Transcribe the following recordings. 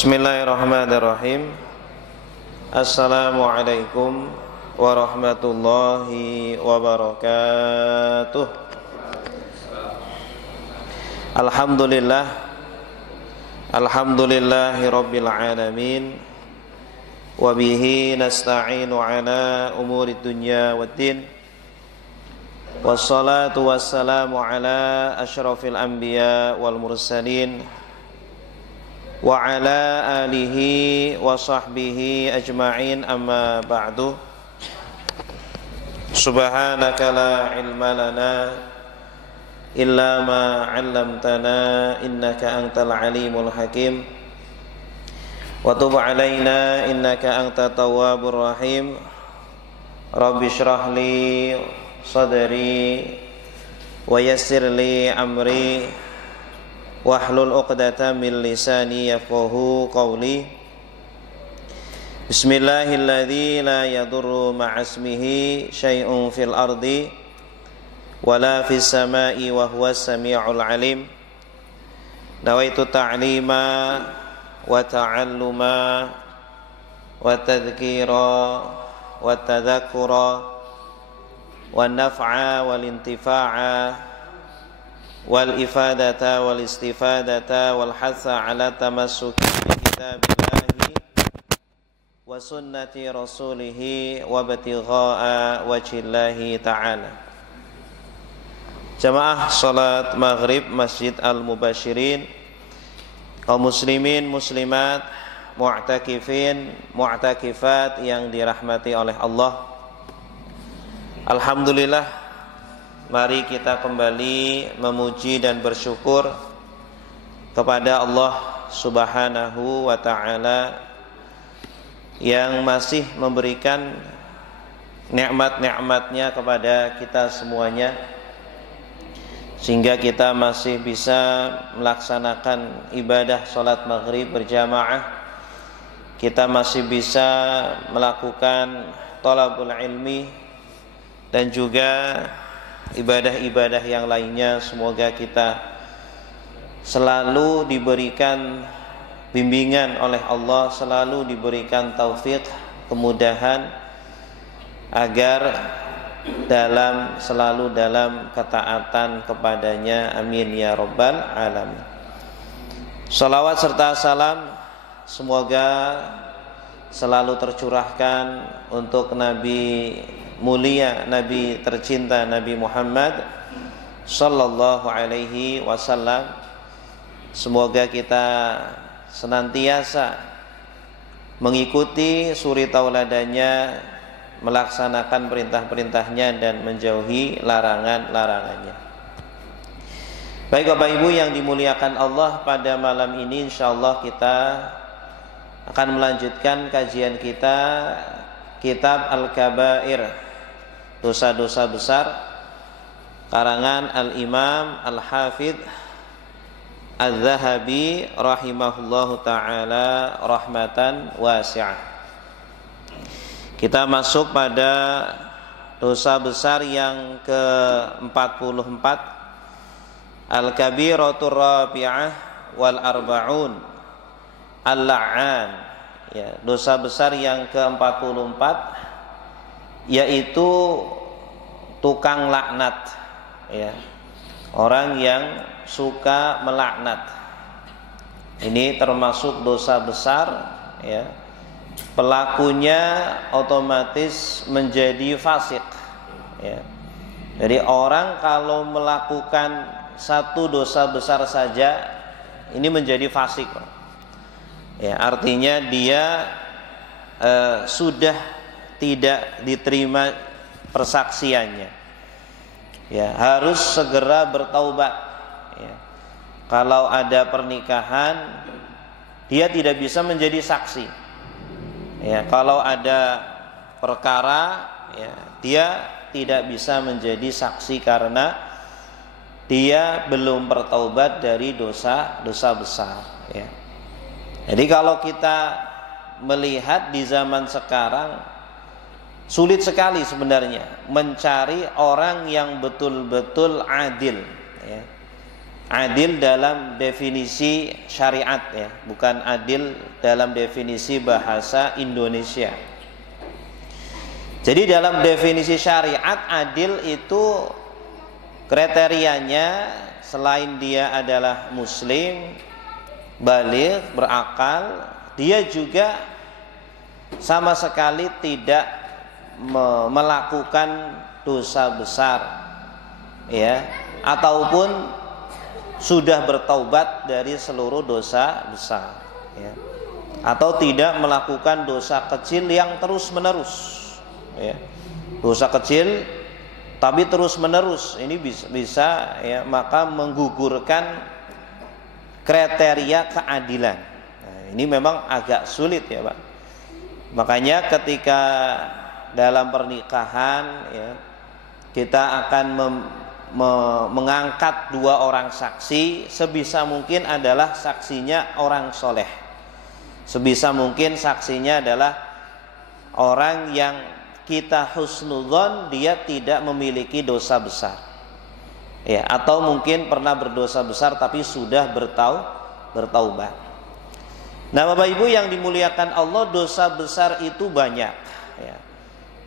Bismillahirrahmanirrahim. Assalamualaikum warahmatullahi wabarakatuh. Alhamdulillahi rabbil alamin. Wabihi nasta'inu ala umuri dunya waddin. Wassalatu wassalamu ala asyrafil anbiya wal mursalin wa ala alihi wa sahbihi ajma'in, amma ba'du. Subhanaka la ilma lana illa ma 'allamtana innaka antal alimul hakim wa tub 'alaina innaka antat tawwabur rahim. Rabbi shrah li sadri wa yassir li amri wahlul 'uqdatam min lisani yafqahu qawli. Bismillahilladzi la yadurru ma'asmihi syai'un fil ardi wala fis sama'i wa huwas sami'ul 'alim. Nawaitu ta'lima wa ta'alluma wa tadhkira wa tadhakkura wa naf'a wal intifa'a wal ifadata wal istifadata wal hatha ala tamassuki bi kitabillahi wa sunnati rasulih wa batigha'a wajhillahi ta'ala. Jamaah salat maghrib Masjid Al-Mubasyirin, kaum muslimin muslimat, mu'takifin mu'takifat yang dirahmati oleh Allah. Alhamdulillah, mari kita kembali memuji dan bersyukur kepada Allah Subhanahu wa ta'ala yang masih memberikan nikmat-nikmatnya kepada kita semuanya, sehingga kita masih bisa melaksanakan ibadah sholat maghrib berjamaah. Kita masih bisa melakukan thalabul ilmi dan juga ibadah-ibadah yang lainnya. Semoga kita selalu diberikan bimbingan oleh Allah, selalu diberikan taufik, kemudahan, agar selalu dalam ketaatan kepadanya. Amin ya rabbal alamin. Salawat serta salam semoga selalu tercurahkan untuk Nabi mulia, Nabi tercinta, Nabi Muhammad sallallahu alaihi wasallam. Semoga kita senantiasa mengikuti suri tauladannya, melaksanakan perintah-perintahnya dan menjauhi larangan-larangannya. Baik Bapak Ibu yang dimuliakan Allah, pada malam ini insyaallah kita akan melanjutkan kajian kita Kitab Al-Kabair, dosa-dosa besar, karangan Al-Imam Al-Hafidh Al-Zahabi rahimahullahu ta'ala rahmatan wasi'ah. Kita masuk pada dosa besar yang ke-44, Al-Kabiratur Rabi'ah wal Arba'un Al-La'an, ya, dosa besar yang ke-44 yaitu tukang laknat, ya, orang yang suka melaknat. Ini termasuk dosa besar, ya. Pelakunya otomatis menjadi fasik, ya. Jadi orang kalau melakukan satu dosa besar saja ini menjadi fasik, ya, artinya dia sudah tidak diterima persaksiannya, ya, harus segera bertaubat, ya. Kalau ada pernikahan dia tidak bisa menjadi saksi, ya. Kalau ada perkara, ya, dia tidak bisa menjadi saksi karena dia belum bertaubat dari dosa-dosa besar, ya. Jadi kalau kita melihat di zaman sekarang, sulit sekali sebenarnya mencari orang yang betul-betul adil, ya. Adil dalam definisi syariat ya, bukan adil dalam definisi bahasa Indonesia. Jadi dalam definisi syariat, adil itu kriterianya selain dia adalah muslim, baligh, berakal, dia juga sama sekali tidak melakukan dosa besar ya, ataupun sudah bertaubat dari seluruh dosa besar ya, atau tidak melakukan dosa kecil yang terus menerus ya. Dosa kecil tapi terus menerus ini bisa ya, maka menggugurkan kriteria keadilan. Nah, ini memang agak sulit ya Pak. Makanya ketika dalam pernikahan ya, kita akan mengangkat dua orang saksi, sebisa mungkin adalah saksinya orang soleh, sebisa mungkin saksinya adalah orang yang kita husnudzon dia tidak memiliki dosa besar ya, atau mungkin pernah berdosa besar tapi sudah bertaubat. Nah Bapak Ibu yang dimuliakan Allah, dosa besar itu banyak ya.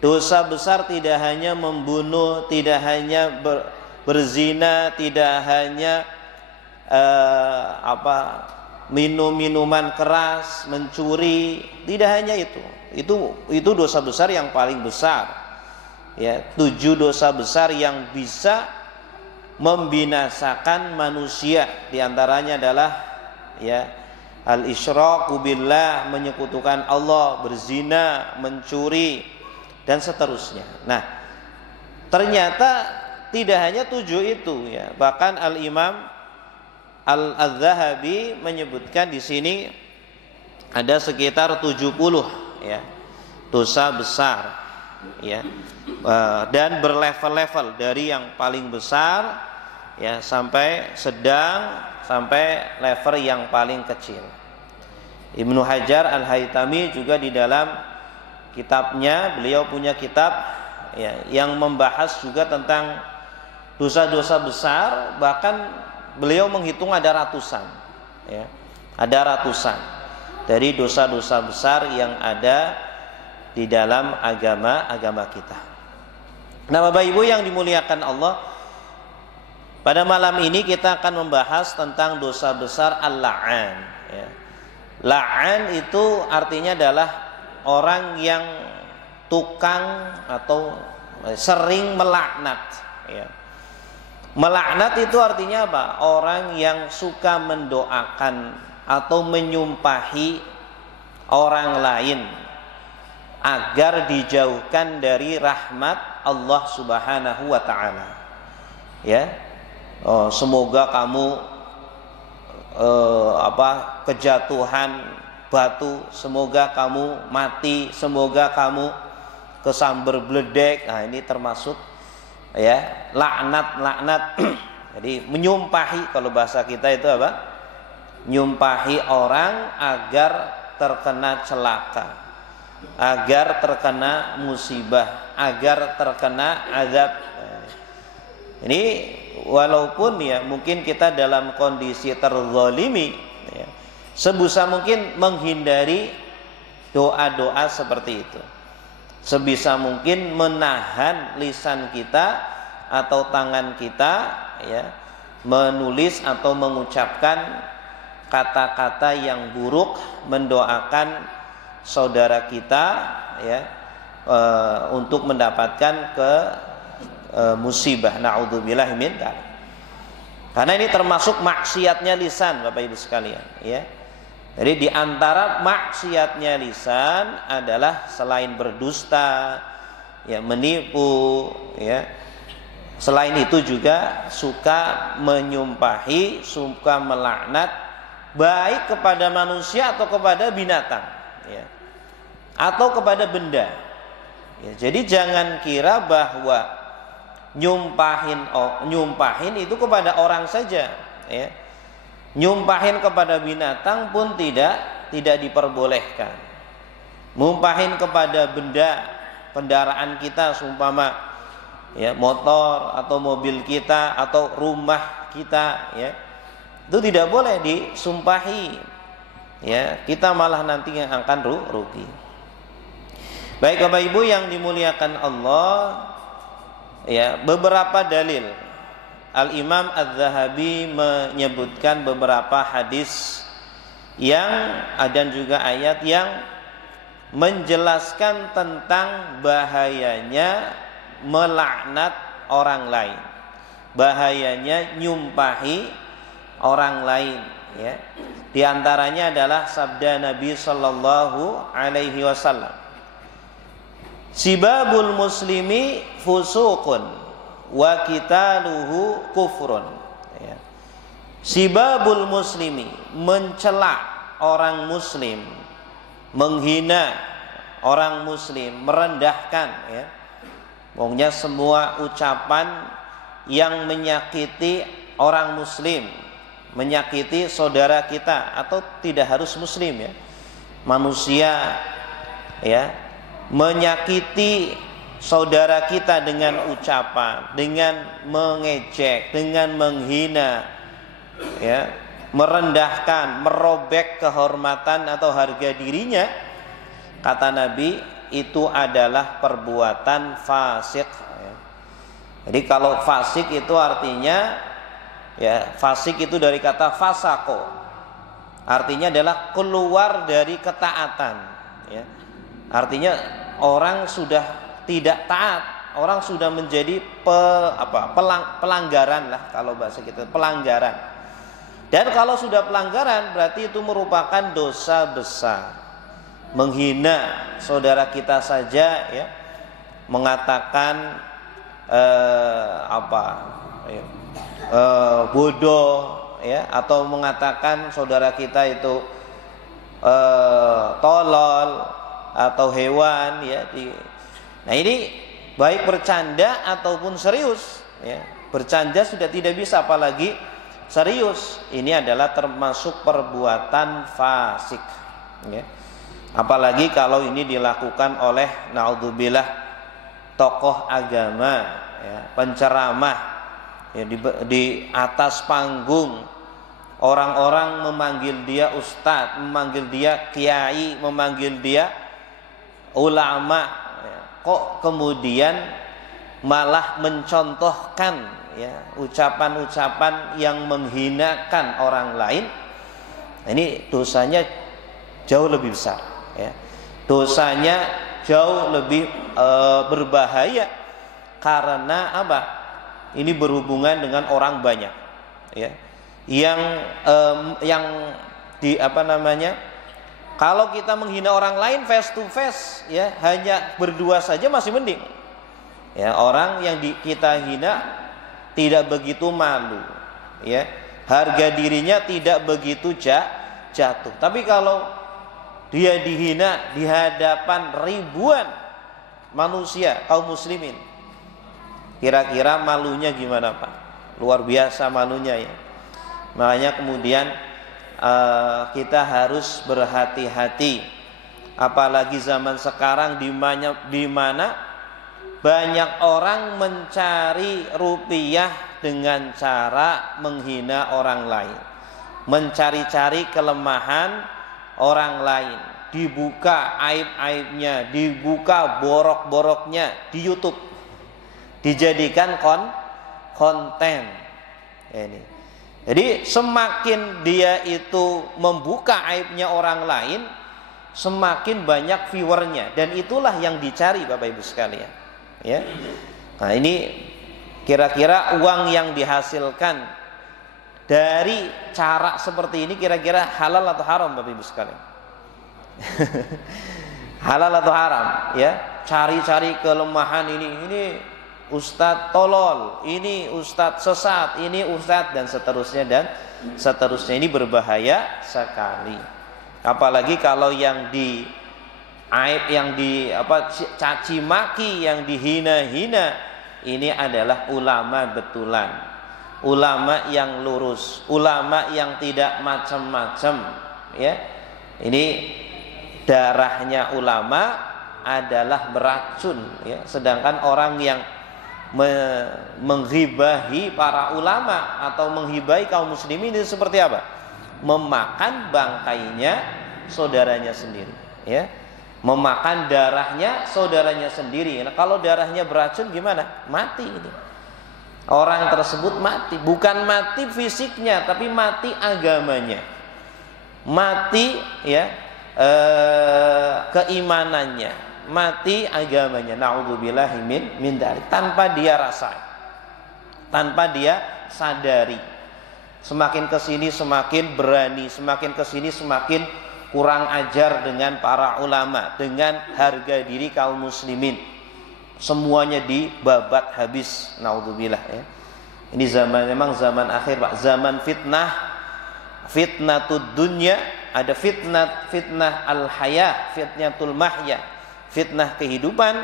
Dosa besar tidak hanya membunuh, tidak hanya berzina, tidak hanya minum minuman keras, mencuri, tidak hanya itu. Itu dosa besar yang paling besar. Ya, 7 dosa besar yang bisa membinasakan manusia. Di antaranya adalah ya al-isyraku billah, menyekutukan Allah, berzina, mencuri dan seterusnya. Nah, ternyata tidak hanya 7 itu ya. Bahkan Al-Imam Al-Zahabi menyebutkan di sini ada sekitar 70 ya dosa besar ya. Dan berlevel-level dari yang paling besar ya sampai sedang sampai level yang paling kecil. Ibnu Hajar Al-Haytami juga di dalam kitabnya, beliau punya kitab ya yang membahas juga tentang dosa-dosa besar, bahkan beliau menghitung ada ratusan ya. Ada ratusan dari dosa-dosa besar yang ada di dalam agama kita. Nah Bapak Ibu yang dimuliakan Allah, pada malam ini kita akan membahas tentang dosa besar al-la'an ya. La'an itu artinya adalah orang yang tukang atau sering melaknat ya. Melaknat itu artinya apa? Orang yang suka mendoakan atau menyumpahi orang lain agar dijauhkan dari rahmat Allah Subhanahu wa taala. Ya. Semoga kamu kejatuhan batu, semoga kamu mati, semoga kamu kesambar bledek. Nah, ini termasuk ya laknat. Jadi menyumpahi, kalau bahasa kita itu apa? Nyumpahi orang agar terkena celaka, agar terkena musibah, agar terkena azab. Ini walaupun ya mungkin kita dalam kondisi terzalimi ya, sebisa mungkin menghindari doa-doa seperti itu. Sebisa mungkin menahan lisan kita atau tangan kita ya, menulis atau mengucapkan kata-kata yang buruk, mendoakan saudara kita ya, untuk mendapatkan musibah. Na'udzubillah min dzalik. Karena ini termasuk maksiatnya lisan Bapak Ibu sekalian ya. Jadi di antara maksiatnya lisan adalah selain berdusta, ya menipu, ya. Selain itu juga suka menyumpahi, suka melaknat baik kepada manusia atau kepada binatang, ya. Atau kepada benda. Ya, jadi jangan kira bahwa nyumpahin itu kepada orang saja, ya. Nyumpahin kepada binatang pun tidak diperbolehkan. Nyumpahin kepada benda kendaraan kita, seumpama ya motor atau mobil kita atau rumah kita, ya Itu tidak boleh disumpahi. Ya, kita malah nanti yang akan rugi. Baik Bapak Ibu yang dimuliakan Allah, ya, beberapa dalil. Al-Imam Az-Zahabi menyebutkan beberapa hadis yang dan juga ayat yang menjelaskan tentang bahayanya melaknat orang lain, bahayanya nyumpahi orang lain, ya. Di antaranya adalah sabda Nabi sallallahu alaihi wasallam, "Sibabul muslimi fusuqun wa qitaluhu kufrun." Ya. Sibabul muslimi, mencela orang muslim, menghina orang muslim, merendahkan, ya. Pokoknya semua ucapan yang menyakiti orang muslim, menyakiti saudara kita, atau tidak harus muslim, ya, manusia, ya, menyakiti saudara kita dengan ucapan, dengan mengejek, dengan menghina, ya, merendahkan, merobek kehormatan atau harga dirinya, kata Nabi, itu adalah perbuatan fasik, ya. Jadi kalau fasik itu artinya, ya, fasik itu dari kata fasako, artinya adalah keluar dari ketaatan, ya. Artinya orang sudah tidak taat, orang sudah menjadi pelanggaran lah, kalau bahasa kita pelanggaran. Dan kalau sudah pelanggaran berarti itu merupakan dosa besar. Menghina saudara kita saja, ya, mengatakan bodoh, ya, atau mengatakan saudara kita itu tolol atau hewan, ya. Nah ini baik bercanda ataupun serius, ya. Bercanda sudah tidak bisa, apalagi serius. Ini adalah termasuk perbuatan fasik, ya. Apalagi kalau ini dilakukan oleh naudzubillah tokoh agama, ya, penceramah, ya, di atas panggung orang-orang memanggil dia ustadz, memanggil dia kiai, memanggil dia ulama, ya. Kok kemudian malah mencontohkan, ya, ucapan-ucapan yang menghinakan orang lain? Ini dosanya jauh lebih besar, ya. Dosanya jauh lebih berbahaya, karena apa? Ini berhubungan dengan orang banyak, ya. Yang kalau kita menghina orang lain face to face, ya, hanya berdua saja masih mending, ya. Orang yang kita hina tidak begitu malu, ya, harga dirinya tidak begitu jatuh. Tapi kalau dia dihina di hadapan ribuan manusia kaum muslimin, kira-kira malunya gimana, Pak? Luar biasa malunya, ya. Makanya kemudian kita harus berhati-hati, apalagi zaman sekarang di mana banyak orang mencari rupiah dengan cara menghina orang lain, mencari-cari kelemahan orang lain, dibuka aib-aibnya, dibuka borok-boroknya di YouTube, dijadikan konten, ini. Jadi semakin dia itu membuka aibnya orang lain, semakin banyak viewernya, dan itulah yang dicari Bapak Ibu sekalian, ya. Nah ini kira-kira uang yang dihasilkan dari cara seperti ini kira-kira halal atau haram Bapak Ibu sekalian? Halal atau haram, ya? Cari-cari kelemahan ini ustadz tolol, ini ustadz sesat, ini ustadz, dan seterusnya dan seterusnya. Ini berbahaya sekali. Apalagi kalau yang di aib, yang di caci maki, yang dihina-hina, ini adalah ulama betulan, ulama yang lurus, ulama yang tidak macam-macam, ya. Ini darahnya ulama adalah beracun, ya. Sedangkan orang yang menghibahi para ulama atau menghibahi kaum muslimin itu seperti apa? Memakan bangkainya saudaranya sendiri, ya. Memakan darahnya saudaranya sendiri. Nah, kalau darahnya beracun gimana? Mati itu. Orang tersebut mati, bukan mati fisiknya, tapi mati agamanya. Mati ya keimanannya, mati agamanya. Nauzubillahi min dzalik, tanpa dia rasa, tanpa dia sadari. Semakin kesini semakin berani, semakin kesini semakin kurang ajar dengan para ulama, dengan harga diri kaum muslimin. Semuanya dibabat habis. Naudzubillah ya. Ini zaman, memang zaman akhir Pak, zaman fitnah, fitnatud dunya, ada fitnah al-haya, fitnatul mahya, fitnah kehidupan,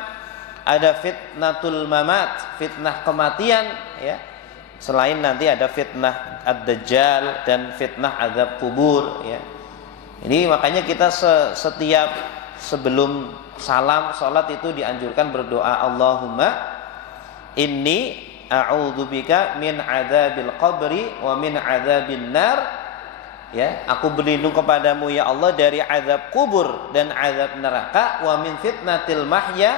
ada fitnatul mamat, fitnah kematian ya. Selain nanti ada fitnah ad-dajjal dan fitnah azab kubur ya. Ini makanya kita setiap sebelum salam salat itu dianjurkan berdoa, Allahumma inni a'udzubika min adzabil qabri wa min adzabin nar. Ya, aku berlindung kepadamu ya Allah dari azab kubur dan azab neraka, wa min fitnatil mahya,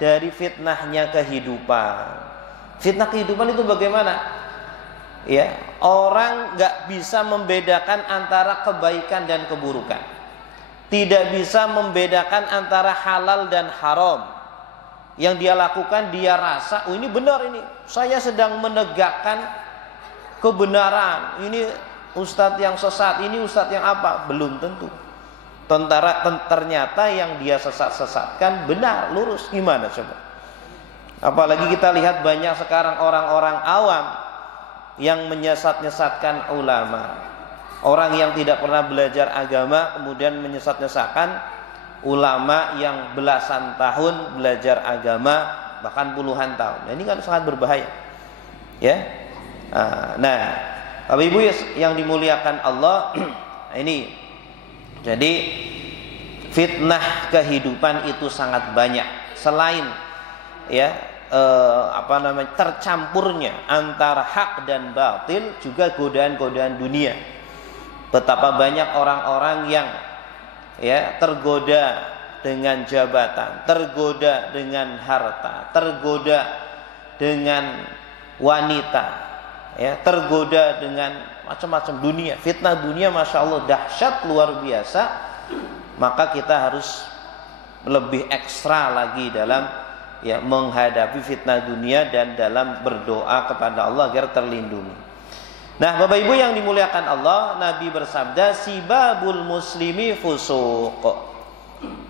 dari fitnahnya kehidupan. Fitnah kehidupan itu bagaimana? Ya, orang nggak bisa membedakan antara kebaikan dan keburukan. Tidak bisa membedakan antara halal dan haram. Yang dia lakukan, dia rasa, oh ini benar, ini saya sedang menegakkan kebenaran. Ini ustadz yang sesat, ini ustadz yang apa? Belum tentu. Ternyata yang dia sesat-sesatkan benar, lurus. Gimana coba? Apalagi kita lihat banyak sekarang orang-orang awam yang menyesat-nyesatkan ulama. Orang yang tidak pernah belajar agama kemudian menyesat-nyesatkan ulama yang belasan tahun belajar agama, bahkan puluhan tahun. Nah, ini kan sangat berbahaya. Ya. Nah, Bapak Ibu yang dimuliakan Allah, ini jadi fitnah kehidupan itu sangat banyak. Selain ya tercampurnya antara hak dan batil, juga godaan-godaan dunia. Betapa banyak orang-orang yang ya tergoda dengan jabatan, tergoda dengan harta, tergoda dengan wanita, ya, tergoda dengan macam-macam dunia. Fitnah dunia Masya Allah dahsyat luar biasa. Maka kita harus lebih ekstra lagi dalam ya menghadapi fitnah dunia dan dalam berdoa kepada Allah agar terlindungi. Nah, Bapak Ibu yang dimuliakan Allah, Nabi bersabda, sibabul muslimi fusuq.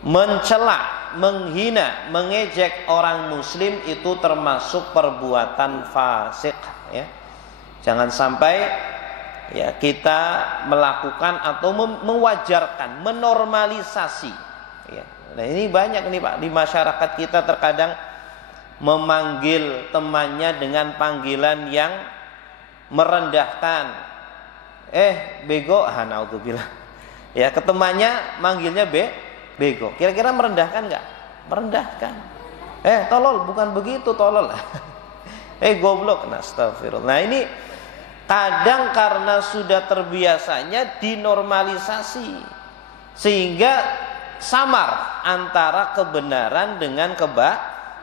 Mencela, menghina, mengejek orang muslim itu termasuk perbuatan fasik ya. Jangan sampai ya kita melakukan atau mewajarkan, menormalisasi ya. Nah, ini banyak nih Pak, di masyarakat kita terkadang memanggil temannya dengan panggilan yang merendahkan. Bego, naudzubillah. Ya, ke temannya manggilnya bego. Kira-kira merendahkan enggak? Merendahkan. Tolol, bukan begitu tolol. Goblok. Astagfirullah. Nah, ini kadang karena sudah terbiasanya dinormalisasi sehingga samar antara kebenaran dengan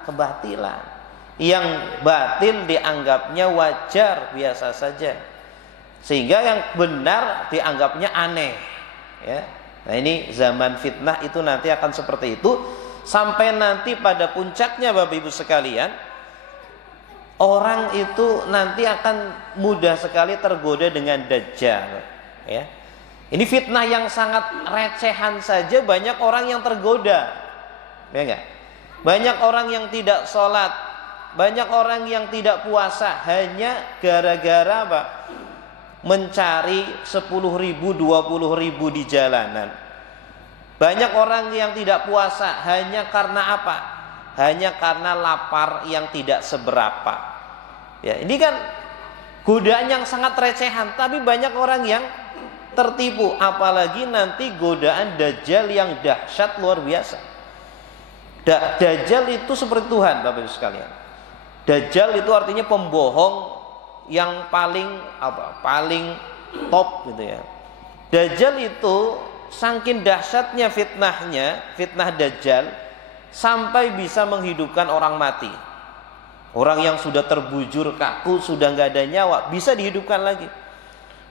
kebatilan. Yang batil dianggapnya wajar, biasa saja, sehingga yang benar dianggapnya aneh ya. Nah, ini zaman fitnah itu nanti akan seperti itu, sampai nanti pada puncaknya Bapak Ibu sekalian, orang itu nanti akan mudah sekali tergoda dengan dajjal ya. Ini fitnah yang sangat recehan saja banyak orang yang tergoda, ya enggak? Banyak orang yang tidak sholat, banyak orang yang tidak puasa hanya gara-gara apa? Mencari 10.000, 20.000 di jalanan. Banyak orang yang tidak puasa hanya karena apa? Hanya karena lapar yang tidak seberapa. Ya, ini kan godaan yang sangat recehan, tapi banyak orang yang tertipu, apalagi nanti godaan dajjal yang dahsyat luar biasa. Dajjal itu seperti Tuhan Bapak Ibu sekalian. Dajjal itu artinya pembohong yang paling top gitu ya. Dajjal itu saking dahsyatnya fitnah Dajjal sampai bisa menghidupkan orang mati. Orang yang sudah terbujur kaku, sudah nggak ada nyawa, bisa dihidupkan lagi.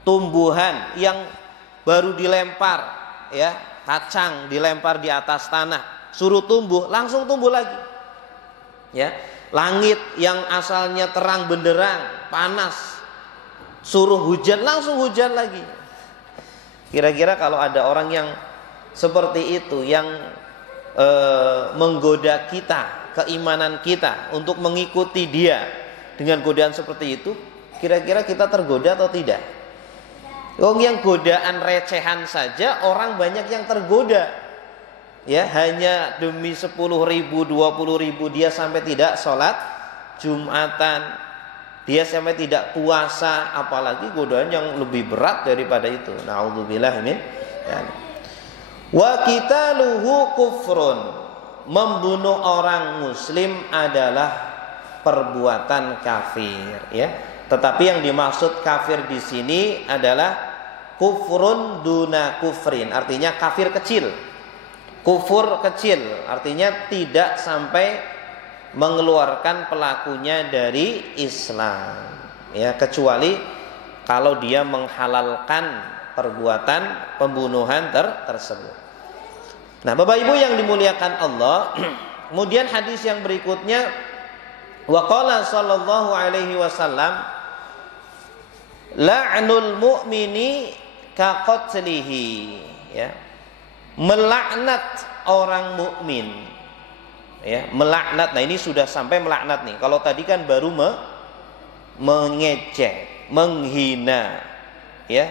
Tumbuhan yang baru dilempar, ya, kacang dilempar di atas tanah, suruh tumbuh, langsung tumbuh lagi. Ya, langit yang asalnya terang benderang, panas, suruh hujan, langsung hujan lagi. Kira-kira kalau ada orang yang seperti itu, yang menggoda kita, keimanan kita untuk mengikuti dia dengan godaan seperti itu, kira-kira kita tergoda atau tidak? Yang godaan recehan saja orang banyak yang tergoda. Ya, hanya demi 10.000, 20.000 dia sampai tidak sholat Jumatan, dia sampai tidak puasa, apalagi godaan yang lebih berat daripada itu. Na'udzubillah min. Wa qitaluhu kufrun, membunuh orang muslim adalah perbuatan kafir, ya. Tetapi yang dimaksud kafir di sini adalah kufrun duna kufrin, artinya kafir kecil. Kufur kecil artinya tidak sampai mengeluarkan pelakunya dari Islam, ya, kecuali kalau dia menghalalkan perbuatan pembunuhan tersebut. Nah, Bapak Ibu yang dimuliakan Allah, kemudian hadis yang berikutnya, wa qala sallallahu alaihi wasallam, la'nul mu'mini ka qatlihi, ya. Melaknat orang mukmin, ya, melaknat. Nah, ini sudah sampai melaknat nih. Kalau tadi kan baru mengejek, menghina, ya.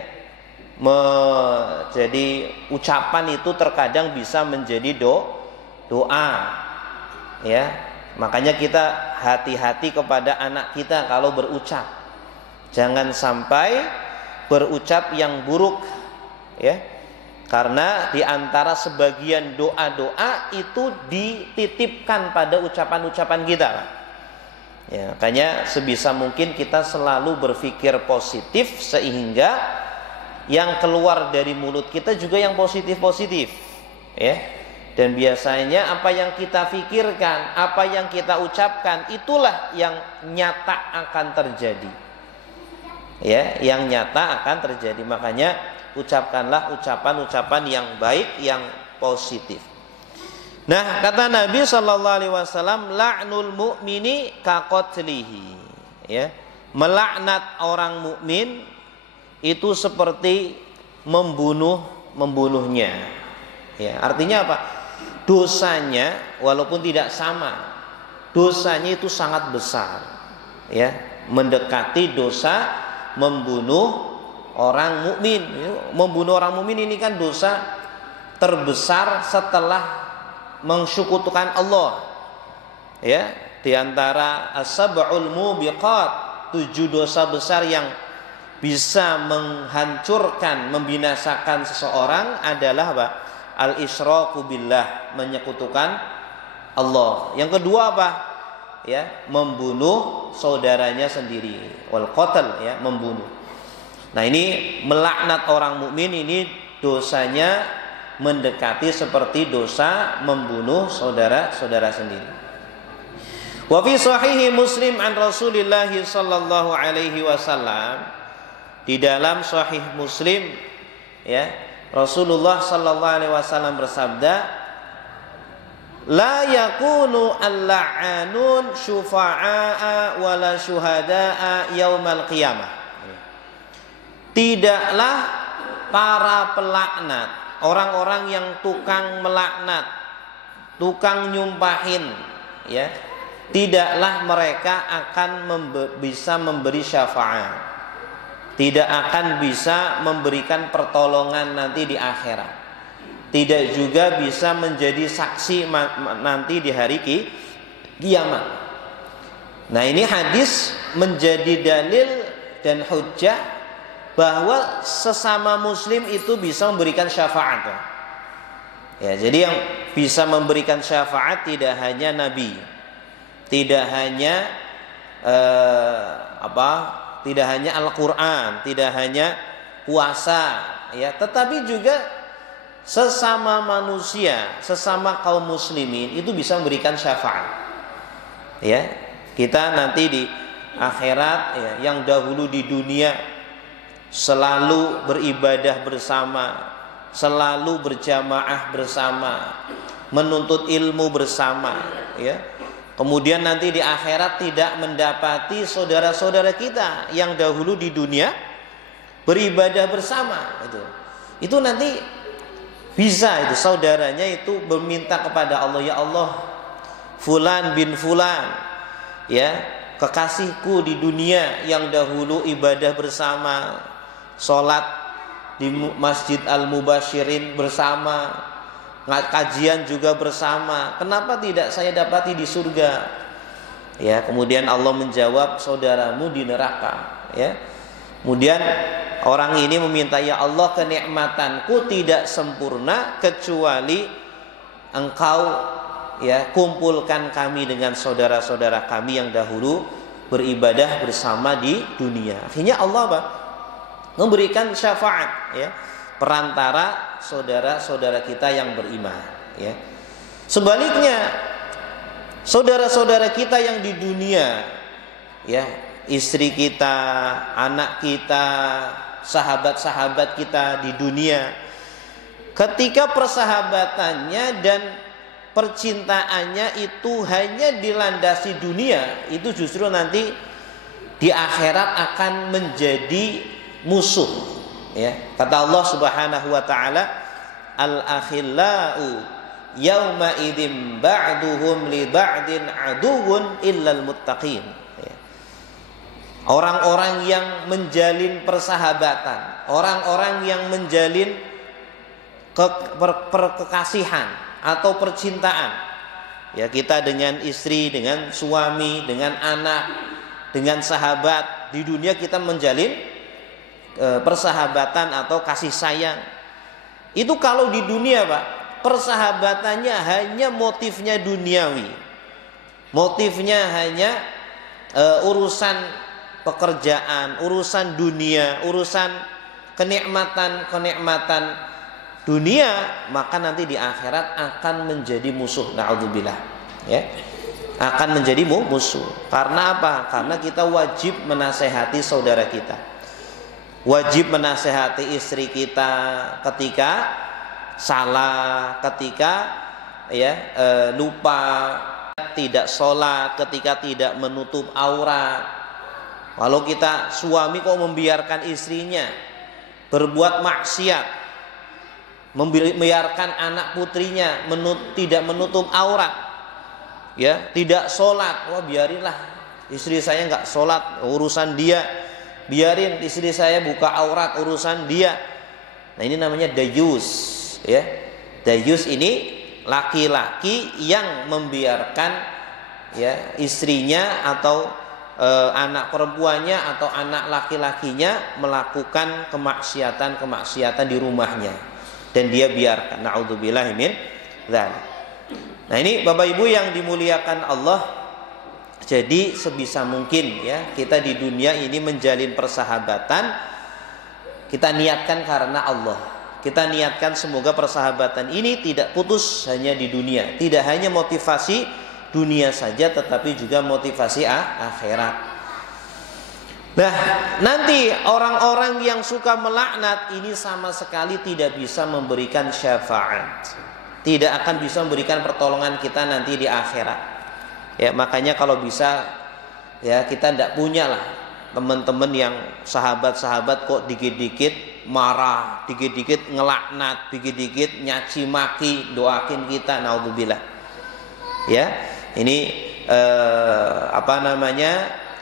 Jadi ucapan itu terkadang bisa menjadi doa, ya. Makanya kita hati-hati kepada anak kita kalau berucap. Jangan sampai berucap yang buruk, ya. Karena di antara sebagian doa-doa itu dititipkan pada ucapan-ucapan kita. Ya, makanya sebisa mungkin kita selalu berpikir positif sehingga yang keluar dari mulut kita juga yang positif-positif, ya. Dan biasanya apa yang kita pikirkan, apa yang kita ucapkan, itulah yang nyata akan terjadi. Ya, yang nyata akan terjadi. Makanya ucapkanlah ucapan-ucapan yang baik, yang positif. Nah, kata Nabi sallallahu alaihi wasallam, la'nul mu'mini ka qatlihi, ya. Melaknat orang mukmin itu seperti membunuhnya. Ya, artinya apa? Dosanya walaupun tidak sama, dosanya itu sangat besar, ya, mendekati dosa membunuh orang mukmin. Membunuh orang mukmin ini kan dosa terbesar setelah mensekutukan Allah, ya. Di antara as-sab'ul mubiqat, 7 dosa besar yang bisa menghancurkan, membinasakan seseorang adalah apa? Al-isyraku billah, menyekutukan Allah. Yang kedua apa? Ya, membunuh saudaranya sendiri. Wal qatl, ya, membunuh. Nah, ini melaknat orang mukmin ini dosanya mendekati seperti dosa membunuh saudara-saudara sendiri. Wa fi sahihi Muslim an Rasulillah sallallahu alaihi wasallam, di dalam sahih Muslim, ya, Rasulullah sallallahu alaihi wasallam bersabda, la yakunu al-la'anun syufa'a wala syuhada'a yaumal qiyamah. Tidaklah para pelaknat, orang-orang yang tukang melaknat, tukang nyumpahin, ya, tidaklah mereka akan bisa memberi syafaat, tidak akan bisa memberikan pertolongan nanti di akhirat, tidak juga bisa menjadi saksi nanti di hari kiamat. Nah, ini hadis menjadi dalil dan hujjah bahwa sesama muslim itu bisa memberikan syafaat. Ya, jadi yang bisa memberikan syafaat tidak hanya nabi, tidak hanya tidak hanya Al-Qur'an, tidak hanya puasa, ya, tetapi juga sesama manusia, sesama kaum muslimin itu bisa memberikan syafaat. Ya, kita nanti di akhirat, ya, yang dahulu di dunia selalu beribadah bersama, selalu berjamaah bersama, menuntut ilmu bersama, ya. Kemudian nanti di akhirat tidak mendapati saudara-saudara kita yang dahulu di dunia beribadah bersama, itu nanti bisa itu saudaranya itu meminta kepada Allah, ya Allah, fulan bin fulan, ya, kekasihku di dunia yang dahulu ibadah bersama, sholat di Masjid Al-Mubasyirin bersama, kajian juga bersama, kenapa tidak saya dapati di surga? Ya, kemudian Allah menjawab, saudaramu di neraka, ya. Kemudian orang ini meminta, ya Allah, kenikmatanku tidak sempurna kecuali Engkau, ya, kumpulkan kami dengan saudara-saudara kami yang dahulu beribadah bersama di dunia. Akhirnya Allah memberikan syafaat, ya, perantara saudara-saudara kita yang beriman, ya. Sebaliknya, saudara-saudara kita yang di dunia, ya, istri kita, anak kita, sahabat-sahabat kita di dunia, ketika persahabatannya dan percintaannya itu hanya dilandasi dunia, itu justru nanti di akhirat akan menjadi musuh. Ya, kata Allah Subhanahu wa taala, al-akhillau yauma idzin ba'duhum li ba'din aduwwun illal muttaqin. Ya. Orang-orang yang menjalin persahabatan, orang-orang yang menjalin perkekasihan atau percintaan, ya, kita dengan istri, dengan suami, dengan anak, dengan sahabat, di dunia kita menjalin persahabatan atau kasih sayang. Itu kalau di dunia, Pak, persahabatannya hanya motifnya duniawi, motifnya hanya urusan pekerjaan, urusan dunia, urusan kenikmatan dunia, maka nanti di akhirat akan menjadi musuh. Na'udzubillah, ya, akan menjadi musuh. Karena apa? Karena kita wajib menasehati saudara kita, wajib menasehati istri kita ketika salah, ketika, ya, lupa, tidak sholat, ketika tidak menutup aurat. Kalau kita suami kok membiarkan istrinya berbuat maksiat, membiarkan anak putrinya tidak menutup aurat, ya, tidak sholat, wah, biarinlah istri saya nggak sholat, urusan dia. Biarin istri saya buka aurat, urusan dia. Nah, ini namanya dayus, ya. Dayus ini laki-laki yang membiarkan, ya, istrinya atau anak perempuannya atau anak laki-lakinya melakukan kemaksiatan di rumahnya dan dia biarkan. Na'udzubillahi min dzalik. Nah, ini Bapak Ibu yang dimuliakan Allah. Jadi sebisa mungkin, ya, kita di dunia ini menjalin persahabatan, kita niatkan karena Allah. Kita niatkan semoga persahabatan ini tidak putus hanya di dunia, tidak hanya motivasi dunia saja, tetapi juga motivasi akhirat. Nah, nanti orang-orang yang suka melaknat ini sama sekali tidak bisa memberikan syafaat, tidak akan bisa memberikan pertolongan kita nanti di akhirat. Ya, makanya kalau bisa, ya, kita tidak punya lah teman-teman yang sahabat-sahabat kok dikit-dikit marah, dikit-dikit ngelaknat, dikit-dikit nyaci maki, doakin kita, naudzubillah. Ya, ini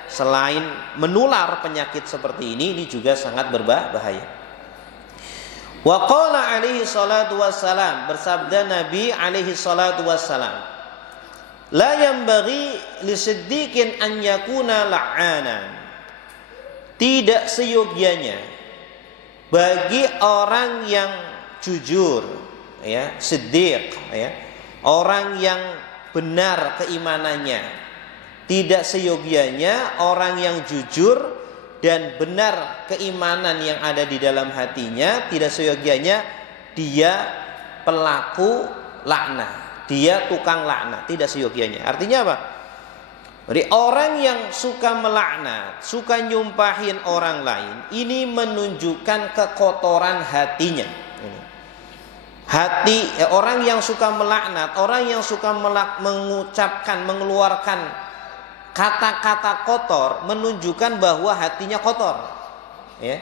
selain menular penyakit seperti ini juga sangat berbahaya. Wa qala alaihi salatu wassalam, bersabda Nabi alaihi salatu wassalam, la yanbaghi lisiddiqin an yakuna la'anan. Tidak seyogianya bagi orang yang jujur, ya, siddiq, ya, orang yang benar keimanannya, tidak seyogianya orang yang jujur dan benar keimanan yang ada di dalam hatinya, tidak seyogianya dia pelaku laknat, dia tukang laknat, tidak seyogianya. Artinya apa? Jadi orang yang suka melaknat, suka nyumpahin orang lain, ini menunjukkan kekotoran hatinya. Orang yang suka melaknat, orang yang suka mengucapkan, mengeluarkan kata-kata kotor, menunjukkan bahwa hatinya kotor. Ya,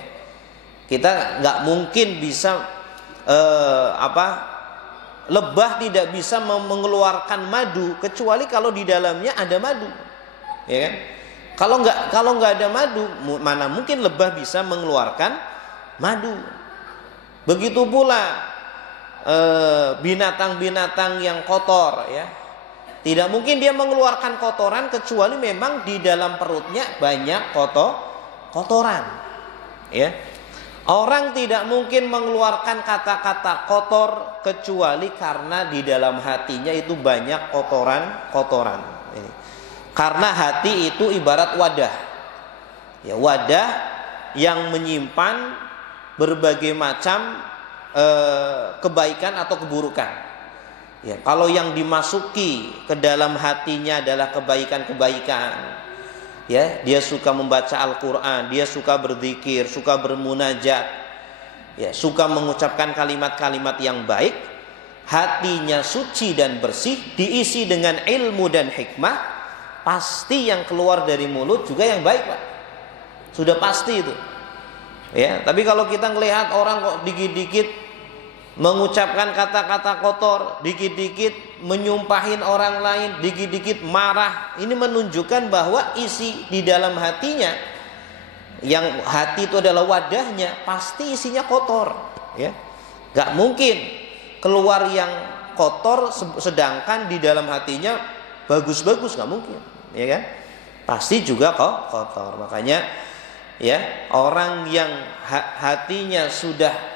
kita nggak mungkin bisa lebah tidak bisa mengeluarkan madu kecuali kalau di dalamnya ada madu, ya kan? Kalau nggak ada madu, mana mungkin lebah bisa mengeluarkan madu? Begitu pula binatang-binatang yang kotor, ya, tidak mungkin dia mengeluarkan kotoran kecuali memang di dalam perutnya banyak kotoran, ya. Orang tidak mungkin mengeluarkan kata-kata kotor kecuali karena di dalam hatinya itu banyak kotoran. Karena hati itu ibarat wadah, ya, wadah yang menyimpan berbagai macam kebaikan atau keburukan. Ya, kalau yang dimasuki ke dalam hatinya adalah kebaikan-kebaikan, ya, dia suka membaca Al-Quran, dia suka berzikir, suka bermunajat, ya, suka mengucapkan kalimat-kalimat yang baik, hatinya suci dan bersih, diisi dengan ilmu dan hikmah, pasti yang keluar dari mulut juga yang baik, Pak. Sudah pasti itu. Ya, tapi kalau kita melihat orang kok dikit-dikit mengucapkan kata-kata kotor, dikit-dikit menyumpahin orang lain, dikit-dikit marah, ini menunjukkan bahwa isi di dalam hatinya, yang hati itu adalah wadahnya, pasti isinya kotor, ya. Gak mungkin keluar yang kotor sedangkan di dalam hatinya bagus-bagus, gak mungkin, ya kan? Pasti juga kok kotor. Makanya, ya, orang yang hatinya sudah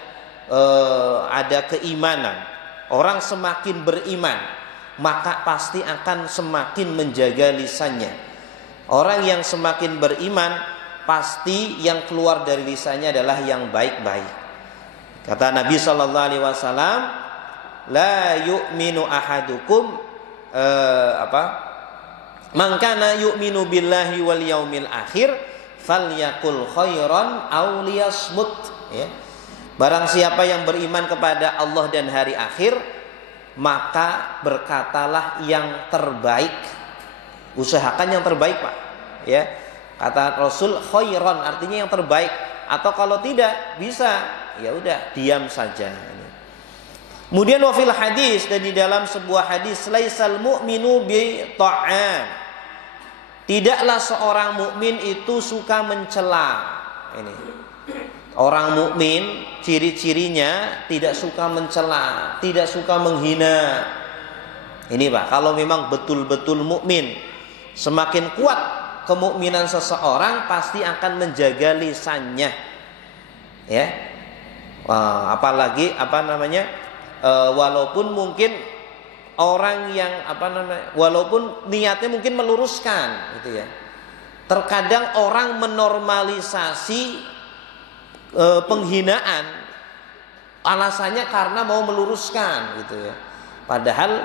ada keimanan, orang semakin beriman, maka pasti akan semakin menjaga lisannya. Orang yang semakin beriman, pasti yang keluar dari lisannya adalah yang baik-baik. Kata Nabi SAW, la yu'minu ahadukum man kana yu'minu billahi wal yaumil akhir falyakul khairan aw liyasmut, ya. Barang siapa yang beriman kepada Allah dan hari akhir, maka berkatalah yang terbaik. Usahakan yang terbaik, Pak. Ya. Kata Rasul, khairan artinya yang terbaik. Atau kalau tidak bisa, ya udah diam saja. Kemudian wa fil hadis, dan di dalam sebuah hadis, laisal mu'minu bi ta'an. Tidaklah seorang mukmin itu suka mencela. Ini. Orang mukmin ciri-cirinya tidak suka mencela, tidak suka menghina. Ini, Pak, kalau memang betul-betul mukmin, semakin kuat kemukminan seseorang pasti akan menjaga lisannya. Ya. Apalagi walaupun mungkin orang yang walaupun niatnya mungkin meluruskan, gitu ya. Terkadang orang menormalisasi penghinaan, alasannya karena mau meluruskan, gitu ya. Padahal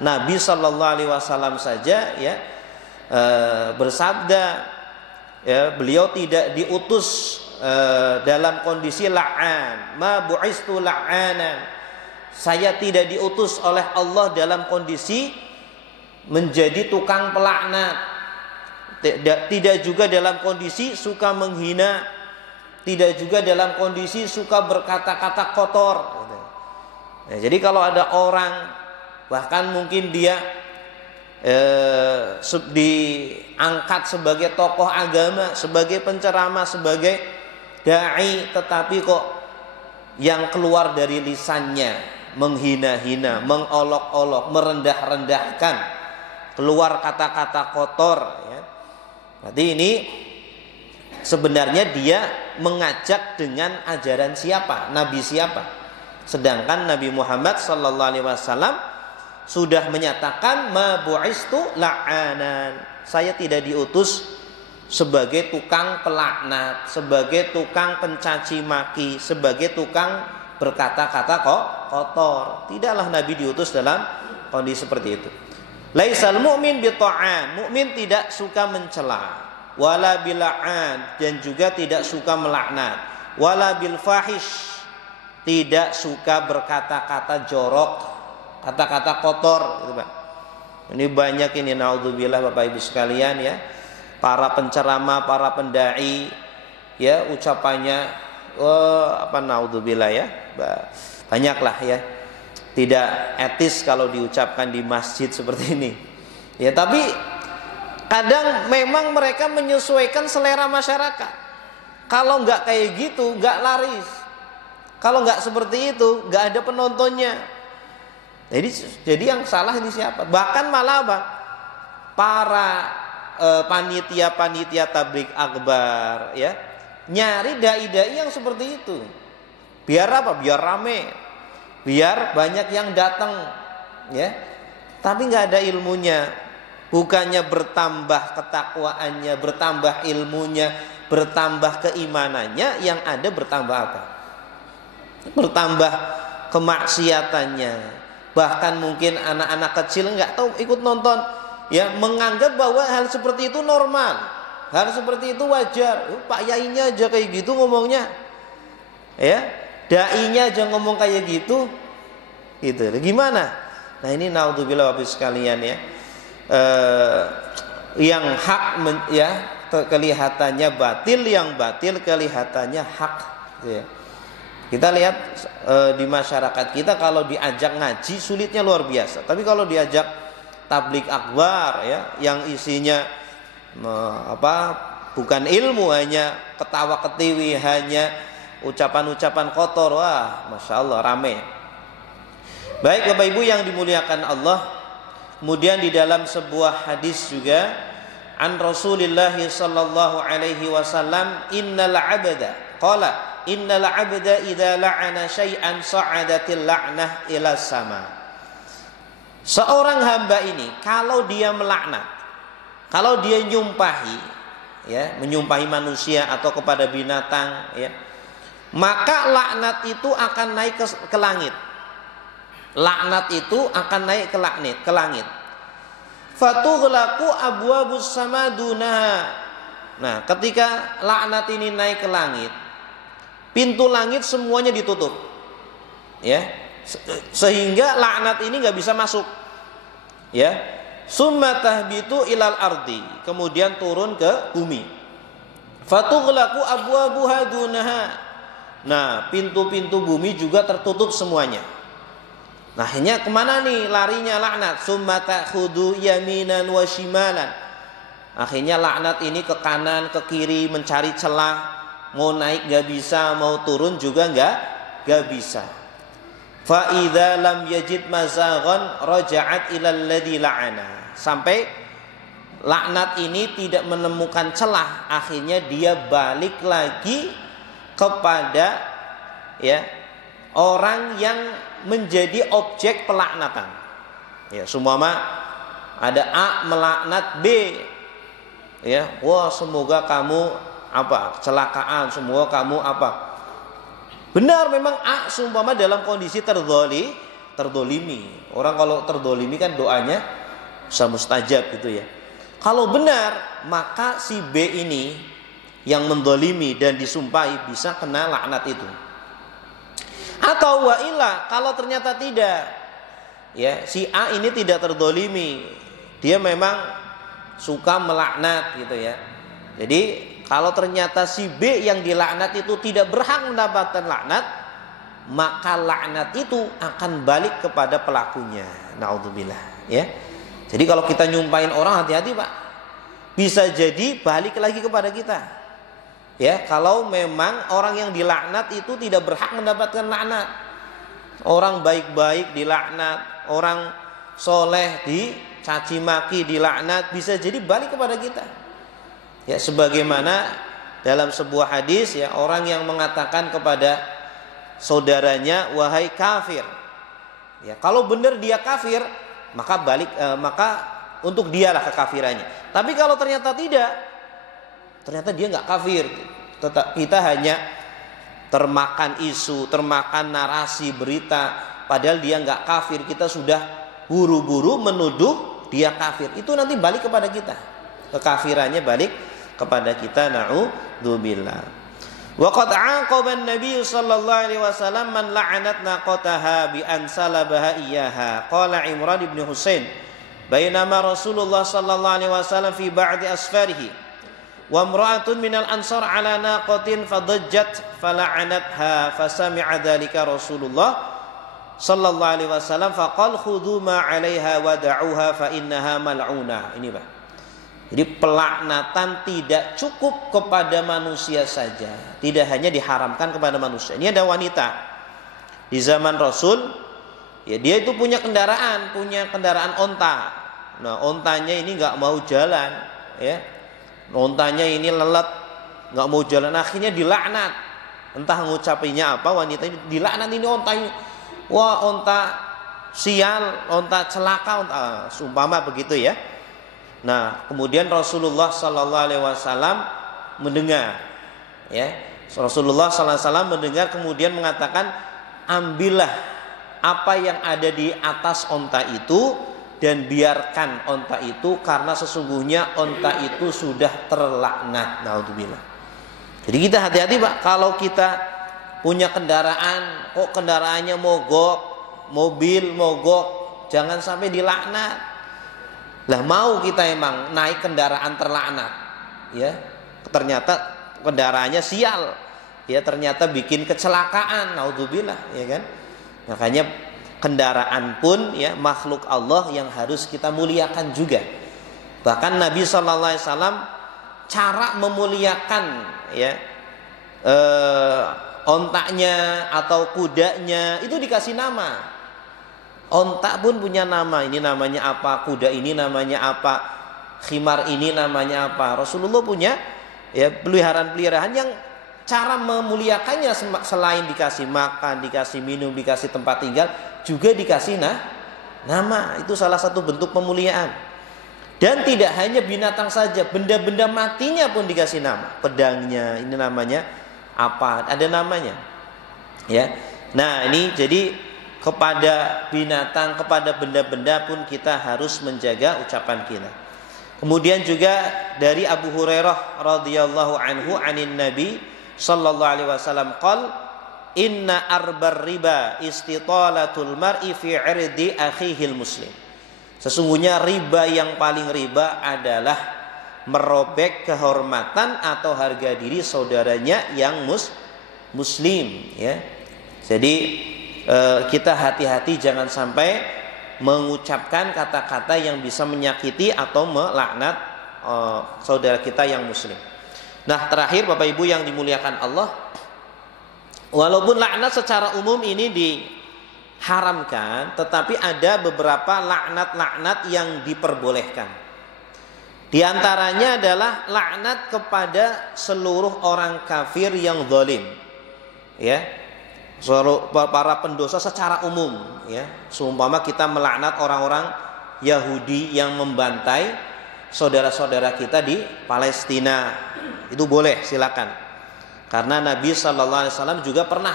Nabi SAW saja, ya, bersabda, ya, beliau tidak diutus dalam kondisi la'an, ma bu'istu la'anan. Saya tidak diutus oleh Allah dalam kondisi menjadi tukang pelaknat, tidak juga dalam kondisi suka menghina, tidak juga dalam kondisi suka berkata-kata kotor. Ya, jadi kalau ada orang, bahkan mungkin dia diangkat sebagai tokoh agama, sebagai penceramah, sebagai dai, tetapi kok yang keluar dari lisannya menghina-hina, mengolok-olok, merendah-rendahkan, keluar kata-kata kotor, ya. Berarti ini sebenarnya dia mengajak dengan ajaran siapa? Nabi siapa? Sedangkan Nabi Muhammad SAW sudah menyatakan ma bu'istu la'anan. Saya tidak diutus sebagai tukang pelaknat, sebagai tukang pencaci maki, sebagai tukang berkata-kata kok kotor. Tidaklah Nabi diutus dalam kondisi seperti itu. Laisal mu'min bita'an, mukmin tidak suka mencela, wala bil'an, dan juga tidak suka melaknat, wala bil fahish, tidak suka berkata-kata jorok, kata-kata kotor gitu, Pak. Ini banyak ini, naudzubillah Bapak Ibu sekalian ya. Para penceramah, para pendai ya, ucapannya naudzubillah ya. Banyaklah ya. Tidak etis kalau diucapkan di masjid seperti ini. Ya, tapi kadang memang mereka menyesuaikan selera masyarakat. Kalau nggak kayak gitu, nggak laris. Kalau nggak seperti itu, nggak ada penontonnya. Jadi yang salah ini siapa? Bahkan malah apa? Para panitia tabligh akbar ya, nyari dai-dai yang seperti itu. Biar apa? Biar rame, biar banyak yang datang ya. Tapi nggak ada ilmunya. Bukannya bertambah ketakwaannya, bertambah ilmunya, bertambah keimanannya, yang ada bertambah apa? Bertambah kemaksiatannya. Bahkan mungkin anak-anak kecil nggak tahu, ikut nonton ya, menganggap bahwa hal seperti itu normal, hal seperti itu wajar. Pak yainya aja kayak gitu ngomongnya ya, dai-nya aja ngomong kayak gitu gimana? Nah ini naudzubillah wabillahi sekalian ya, yang hak ya kelihatannya batil, yang batil kelihatannya hak ya. Kita lihat di masyarakat kita, kalau diajak ngaji sulitnya luar biasa. Tapi kalau diajak tabligh akbar ya, yang isinya bukan ilmu, hanya ketawa ketiwi, hanya ucapan-ucapan kotor, wah masya Allah rame. Baik Bapak Ibu yang dimuliakan Allah. Kemudian di dalam sebuah hadis juga, an Rasulillah sallallahu alaihi wasallam, innal abda qala innal abda idza la'ana syai'an sa'adatil la'nah ila sama. Seorang hamba ini kalau dia melaknat, kalau dia nyumpahi ya, menyumpahi manusia atau kepada binatang ya, maka laknat itu akan naik ke langit. Laknat itu akan naik ke langit. Fatughlaqu abwabus sama dunaha. Nah, ketika laknat ini naik ke langit, pintu langit semuanya ditutup ya, sehingga laknat ini nggak bisa masuk ya. Summa tahbitu ilal ardi, kemudian turun ke bumi. Fatughlaqu abwabuha dunaha. Nah, pintu-pintu bumi juga tertutup semuanya. Nah, akhirnya kemana nih larinya laknat? Summa ta'khudhu yaminan wa shimalan. Akhirnya laknat ini ke kanan ke kiri mencari celah, mau naik gak bisa, mau turun juga gak bisa. Fa idza lam yajid mazaghan raja'at ilal ladzi la'ana. Sampai laknat ini tidak menemukan celah, akhirnya dia balik lagi kepada ya orang yang menjadi objek pelaknatan. Ya, seumpama ada A melaknat B. Ya, wah semoga kamu kecelakaan, semoga kamu Benar, memang A seumpama dalam kondisi terdolimi. Orang kalau terdolimi kan doanya bisa mustajab gitu ya. Kalau benar, maka si B ini yang mendolimi dan disumpahi bisa kena laknat itu. Atau wa illa, kalau ternyata tidak, ya si A ini tidak terdolimi, dia memang suka melaknat gitu ya. Jadi kalau ternyata si B yang dilaknat itu tidak berhak mendapatkan laknat, maka laknat itu akan balik kepada pelakunya. Naudzubillah ya. Jadi kalau kita nyumpahin orang, hati-hati Pak, bisa jadi balik lagi kepada kita. Ya, kalau memang orang yang dilaknat itu tidak berhak mendapatkan laknat. Orang baik-baik dilaknat, orang soleh dicaci maki, dilaknat, bisa jadi balik kepada kita. Ya, sebagaimana dalam sebuah hadis ya, orang yang mengatakan kepada saudaranya wahai kafir. Ya, kalau benar dia kafir, maka untuk dialah kekafirannya. Tapi kalau ternyata tidak, ternyata dia nggak kafir, kita hanya termakan isu, termakan narasi berita, padahal dia nggak kafir, kita sudah buru-buru menuduh dia kafir, itu nanti balik kepada kita, kekafirannya balik kepada kita. Na'udzubillah. Wa qad 'aqaba an-nabiy sallallahu alaihi wasallam man la'anat naqataha bi an salabaha iyyaha. Qala Imran bin Husain, bainama Rasulullah sallallahu alaihi wasallam fi ba'di asfarihi wa imra'atun minal ansar 'ala naqatin fadajjat fala'anatha fasami'a dzalika Rasulullah sallallahu alaihi wasallam faqala khudhu ma 'alaiha wa da'uha fa innaha mal'unah. Ini Pak. Jadi pelaknatan tidak cukup kepada manusia saja, tidak hanya diharamkan kepada manusia. Ini ada wanita di zaman Rasul, ya dia itu punya kendaraan onta. Nah, ontanya ini nggak mau jalan, ya. Ontanya ini lelet, nggak mau jalan, akhirnya dilaknat. Entah ngucapinya apa, wanita ini dilaknat, ini ontanya. Wah, onta sial, onta celaka, seumpama begitu ya. Nah, kemudian Rasulullah sallallahu alaihi wasallam mendengar, ya. Rasulullah sallallahu alaihi wasallam mendengar, kemudian mengatakan, ambillah apa yang ada di atas onta itu dan biarkan onta itu, karena sesungguhnya onta itu sudah terlaknat. Naudzubillah. Jadi kita hati-hati Pak, kalau kita punya kendaraan, kok kendaraannya mogok, mobil mogok, jangan sampai dilaknat. Lah mau kita emang naik kendaraan terlaknat, ya ternyata kendaraannya sial, ya ternyata bikin kecelakaan, naudzubillah, ya kan. Makanya kendaraan pun ya makhluk Allah yang harus kita muliakan juga. Bahkan Nabi sallallahu alaihi wasallam cara memuliakan ya ontanya atau kudanya itu dikasih nama. Onta pun punya nama, ini namanya apa, kuda ini namanya apa, khimar ini namanya apa. Rasulullah punya ya peliharaan-peliharaan yang cara memuliakannya selain dikasih makan, dikasih minum, dikasih tempat tinggal, juga dikasih nama. Itu salah satu bentuk pemuliaan. Dan tidak hanya binatang saja, benda-benda matinya pun dikasih nama. Pedangnya ini namanya apa, ada namanya. Ya. Nah, ini jadi kepada binatang, kepada benda-benda pun kita harus menjaga ucapan kita. Kemudian juga dari Abu Hurairah radhiyallahu anhu anin Nabi sallallahu alaihi wasallam qol inna arbar riba istitalatul mar'i fi 'irdi akhihil muslim. Sesungguhnya riba yang paling riba adalah merobek kehormatan atau harga diri saudaranya yang muslim, ya. Jadi kita hati-hati jangan sampai mengucapkan kata-kata yang bisa menyakiti atau melaknat saudara kita yang muslim. Nah, terakhir Bapak Ibu yang dimuliakan Allah, walaupun laknat secara umum ini diharamkan, tetapi ada beberapa laknat-laknat yang diperbolehkan. Di antaranya adalah laknat kepada seluruh orang kafir yang zalim, ya. Para pendosa secara umum, ya. Seumpama kita melaknat orang-orang Yahudi yang membantai saudara-saudara kita di Palestina, itu boleh, silakan. Karena Nabi sallallahu alaihi wasallam juga pernah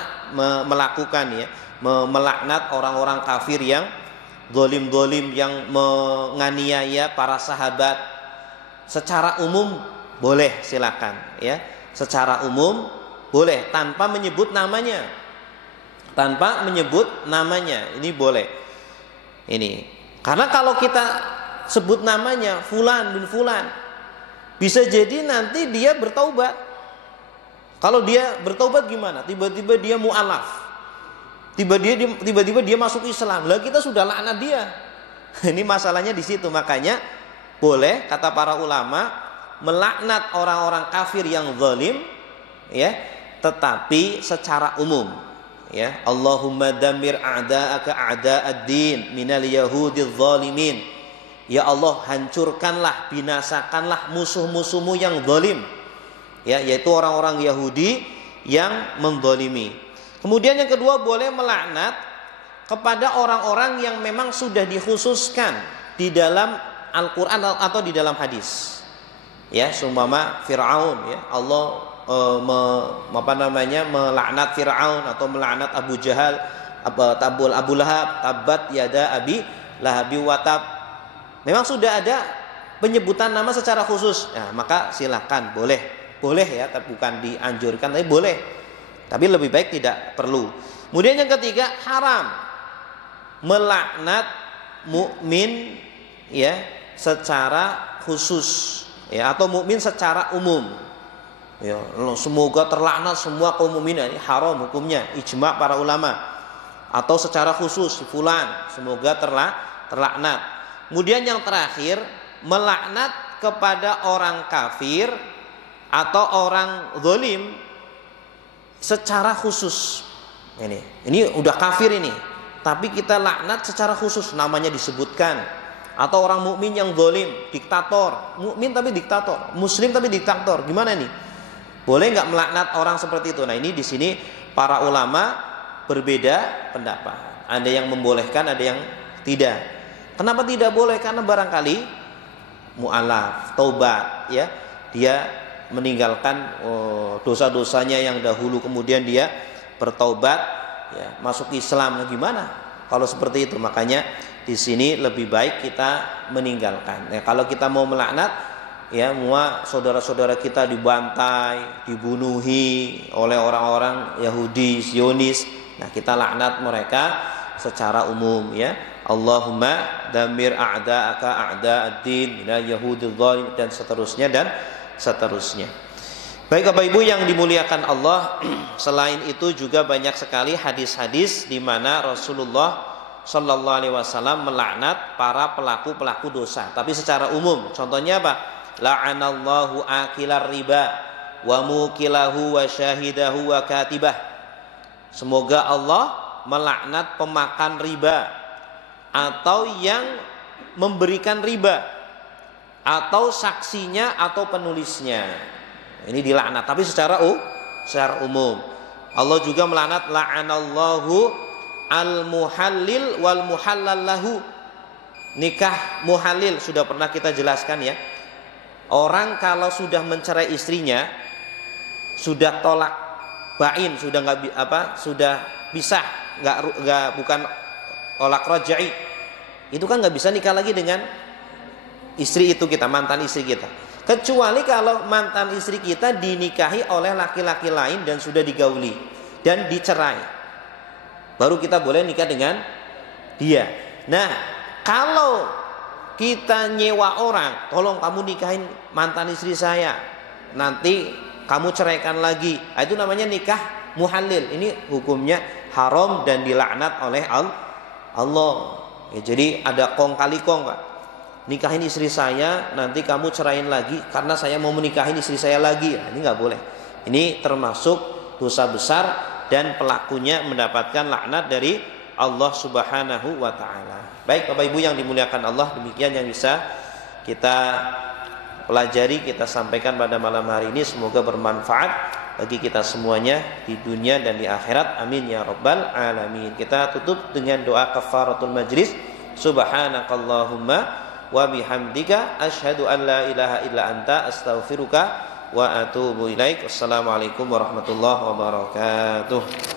melakukan, ya, melaknat orang-orang kafir yang zalim-zalim, yang menganiaya para sahabat. Secara umum boleh, silakan, ya. Secara umum boleh tanpa menyebut namanya. Tanpa menyebut namanya, ini boleh. Ini karena kalau kita sebut namanya fulan bin fulan, bisa jadi nanti dia bertaubat. Kalau dia bertaubat gimana? Tiba-tiba dia mu'alaf, tiba-tiba dia masuk Islam. Lah kita sudah laknat dia. Ini masalahnya di situ. Makanya boleh, kata para ulama, melaknat orang-orang kafir yang zalim, ya, tetapi secara umum. Ya, Allahumma damir a'da'aka a'da'ad-din minal yahudidz zalimin. Ya Allah, hancurkanlah, binasakanlah musuh-musuhmu yang zalim. Ya, yaitu orang-orang Yahudi yang menzalimi. Kemudian yang kedua, boleh melaknat kepada orang-orang yang memang sudah dikhususkan di dalam Al-Quran atau di dalam hadis. Ya, seumpama Fir'aun, ya, Allah melaknat Fir'aun atau melaknat Abu Jahal, Abu Lahab, tabat yada abi lahabi watab. Memang sudah ada penyebutan nama secara khusus. Nah, maka silakan, boleh ya, tapi bukan dianjurkan, tapi boleh. Tapi lebih baik tidak perlu. Kemudian yang ketiga, haram melaknat mukmin ya secara khusus, ya, atau mukmin secara umum. Ya, semoga terlaknat semua kaum mukmin, ini haram hukumnya, ijma para ulama. Atau secara khusus fulan semoga terlaknat. Kemudian yang terakhir, melaknat kepada orang kafir atau orang zalim secara khusus. Ini udah kafir ini, tapi kita laknat secara khusus, namanya disebutkan. Atau orang mukmin yang zalim, diktator, mukmin tapi diktator, muslim tapi diktator, gimana nih? Boleh nggak melaknat orang seperti itu? Nah, ini di sini para ulama berbeda pendapat. Ada yang membolehkan, ada yang tidak. Kenapa tidak boleh? Karena barangkali mu'alaf, taubat, ya, dia meninggalkan dosa-dosanya yang dahulu, kemudian dia bertaubat, ya, masuk Islam. Nah, gimana kalau seperti itu? Makanya di sini lebih baik kita meninggalkan. Ya, kalau kita mau melaknat, ya, semua saudara-saudara kita dibantai, dibunuhi oleh orang-orang Yahudi, Zionis. Nah, kita laknat mereka secara umum, ya. Allahumma damir a'da'aka a'da'ad-din minal yahudil zalim, dan seterusnya dan seterusnya. Baik Bapak Ibu yang dimuliakan Allah, selain itu juga banyak sekali hadis-hadis di mana Rasulullah Shallallahu Alaihi Wasallam melaknat para pelaku-pelaku dosa, tapi secara umum. Contohnya apa? La'anallahu akilar riba wa mukilahu wa syahidahu wa katibah. Semoga Allah melaknat pemakan riba atau yang memberikan riba atau saksinya atau penulisnya. Ini dilaknat, tapi secara umum. Allah juga melaknat la'anallahu al-muhallil wal muhallal lahu. Nikah muhallil sudah pernah kita jelaskan, ya. Orang kalau sudah mencerai istrinya, sudah tolak bain, sudah sudah pisah, bukan tolak raj'i, itu kan nggak bisa nikah lagi dengan istri itu kita, mantan istri kita. Kecuali kalau mantan istri kita dinikahi oleh laki-laki lain dan sudah digauli dan dicerai, baru kita boleh nikah dengan dia. Nah, kalau kita nyewa orang, tolong kamu nikahin mantan istri saya, nanti kamu ceraikan lagi, itu namanya nikah muhallil. Ini hukumnya haram dan dilaknat oleh Allah. Ya, jadi ada kong kali kong, Pak. Nikahin istri saya, nanti kamu cerain lagi karena saya mau menikahin istri saya lagi. Nah, ini nggak boleh. Ini termasuk dosa besar dan pelakunya mendapatkan laknat dari Allah Subhanahu wa ta'ala. Baik Bapak Ibu yang dimuliakan Allah, demikian yang bisa kita pelajari, kita sampaikan pada malam hari ini. Semoga bermanfaat bagi kita semuanya di dunia dan di akhirat. Amin ya rabbal alamin. Kita tutup dengan doa kafaratul majlis. Subhanakallahumma wa bihamdika asyhadu an la ilaha illa anta astaghfiruka wa atubu ilaik. Wassalamualaikum warahmatullahi wabarakatuh.